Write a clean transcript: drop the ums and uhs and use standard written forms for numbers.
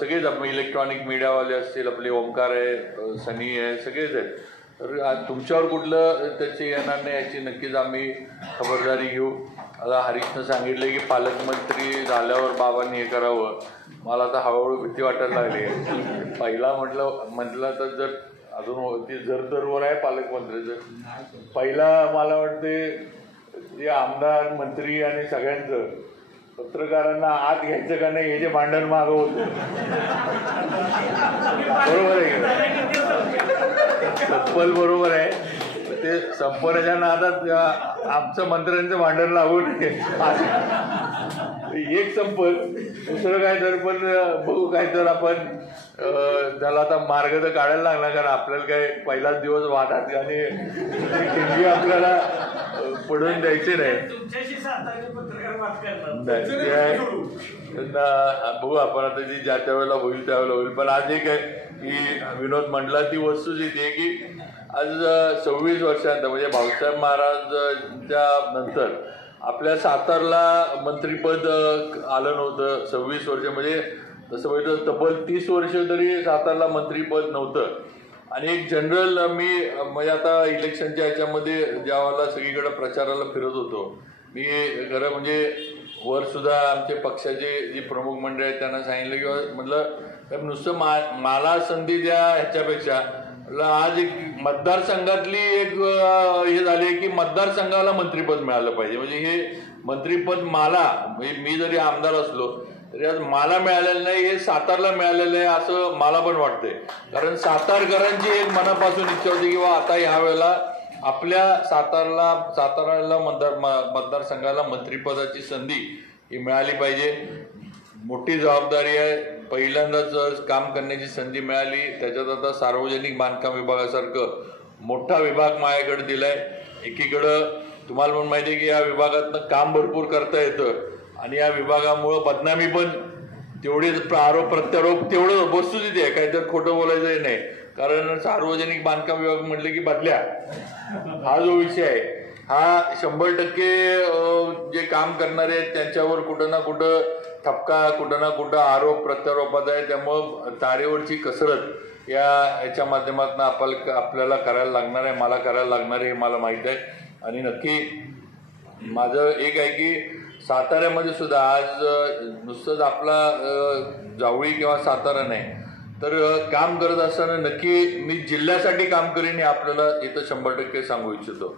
सगळेच आपण इलेक्ट्रॉनिक मीडियावाले असतील, आपले ओमकार आहे, सनी आहे, सगळेच आहेत. तर तुमच्यावर कुठलं त्याची येणार नाही याची नक्कीच आम्ही खबरदारी घेऊ. आता हरीशनं सांगितले की पालकमंत्री झाल्यावर बाबांनी हे करावं. मला आता हळूहळू भीती वाटायला लागली. पहिला म्हटलं तर जर अजून ती जर आहे पालकमंत्र्याचं, पहिला मला वाटते जे आमदार मंत्री आणि सगळ्यांचं पत्रकारांना आत घ्यायचं का नाही हे जे भांडण मागं होतं, बरोबर आहे का? चप्पल बरोबर आहे, ते संपवण्याच्या नादात आमचं मंत्र्यांचं भांडण लागून एक संपल, दुसरं काय तर पण बघू काय तर आपण त्याला आता मार्ग तर काढायला लागला. कारण आपल्याला काय पहिलाच दिवस वादात आणि आपल्याला पडून द्यायचे नाही. बघू आपण आता जी ज्या त्या वेळेला होईल त्यावेळेला होईल. पण आज एक आहे की विनोद म्हटला ती वस्तुस्थिती आहे की आज 26 वर्षांत म्हणजे भाऊसाहेब महाराजांच्या नंतर आपल्या सातारला मंत्रिपद आलं नव्हतं. 26 वर्ष म्हणजे तसं बघितलं तब्बल 30 वर्ष तरी सातारला मंत्रिपद नव्हतं. आणि एक जनरल मी म्हणजे आता इलेक्शनच्या ह्याच्यामध्ये ज्यावेळेला सगळीकडे प्रचाराला फिरत होतो मी, खरं म्हणजे वर सुद्धा आमचे पक्षाचे जी प्रमुख मंडळी आहेत त्यांना सांगितलं की म्हटलं नुसतं मला संधी द्या ह्याच्यापेक्षा आज एक मतदारसंघातली एक हे झाले की मतदारसंघाला मंत्रिपद मिळालं पाहिजे. म्हणजे हे मंत्रिपद मला म्हणजे मी जरी आमदार असलो तरी आज मला मिळालेलं नाही, हे सातारला मिळालेलं आहे असं मला पण वाटतंय. कारण सातारकरांची एक मनापासून इच्छा होती की आता ह्या वेळेला आपल्या साताराला मतदारसंघाला मंत्रिपदाची संधी ही मिळाली पाहिजे. मोठी जबाबदारी आहे, पहिल्यांदाच काम करण्याची संधी मिळाली. त्याच्यात आता सार्वजनिक बांधकाम विभागासारखं मोठा विभाग माझ्याकडे दिलाय. एकीकडं तुम्हाला पण माहिती आहे की या विभागातनं काम भरपूर करता येतं आणि या विभागामुळं बदनामी पण तेवढीच, आरोप प्रत्यारोप तेवढं वस्तुस्थिती आहे, काहीतरी खोटं बोलायचं नाही. कारण सार्वजनिक बांधकाम विभाग म्हटलं की बदल्या हा जो विषय आहे हा 100% जे काम करणारे आहेत त्यांच्यावर कुठं ना कुठं ठपका, कुठं ना कुठं आरोप प्रत्यारोपात आहे. त्यामुळं तारेवरची कसरत याच्या माध्यमातून आपल्याला करायला लागणार आहे, मला करायला लागणार आहे हे मला माहीत आहे. आणि नक्की माझं एक आहे की साताऱ्यामध्ये सुद्धा आज नुसतंच आपला जावळी किंवा सातारा नाही तर काम करत असताना नक्की मी जिल्ह्यासाठी काम करीन हे आपल्याला इथं 100% सांगू इच्छितो.